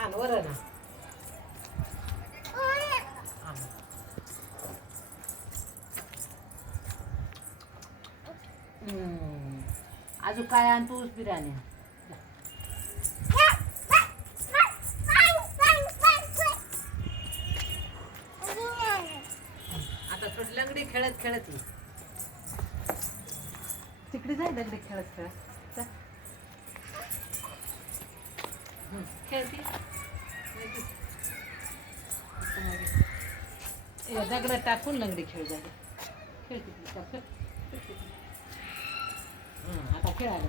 आण वरण आण. आण. अजून काय आण तूच बिर्याणी. आता थोडी लंगडी खेळत खेळत ये. तिकडे जाय लंगडी खेळत खेळत. खेळती दगड टाकून लंगडी खेळ झाली. खेळते आता खेळायला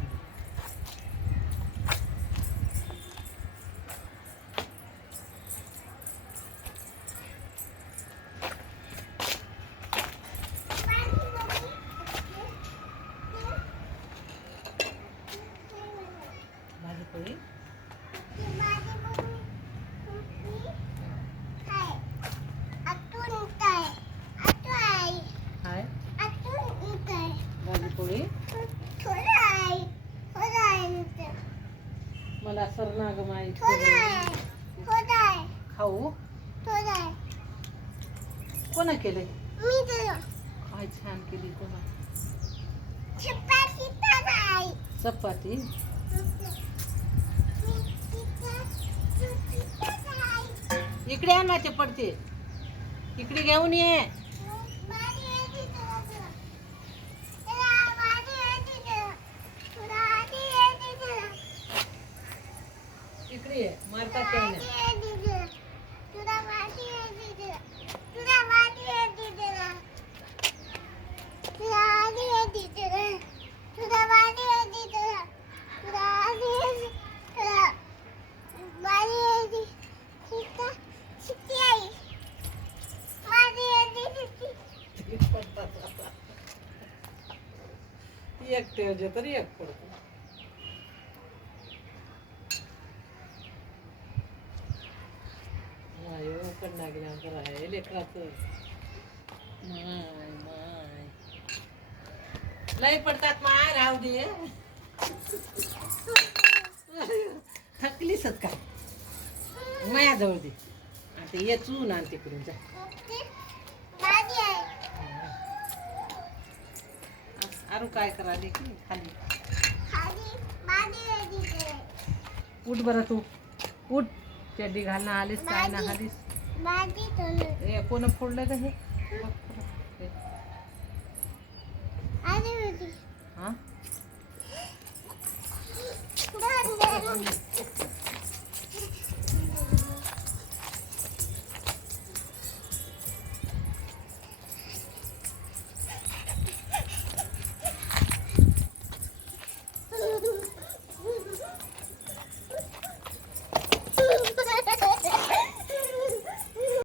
भाजी पोळी. हाय भाजी पोळी. मला सरनाग माहित खाऊ. कोणा केले? काय छान केली कोणा. चपाती. इकडे आण ते पडते. इकडे घेऊन ये. इकडे ये. मारतात त्याने. एक ठेवजे तरी एक पडतो. कडना गेल्यानंतर आहे लेकराचं. माय माय लय पडतात. माय राहू दे. थकलीसच काय मायाजवळ दे. आता ये चून आण तिकडून जा. अरू काय करायले की खाली. उठ बरं तू उठ. चड्डी घालणं आलीस काय ना आलीस. हे कोण फोडलं का हे. हा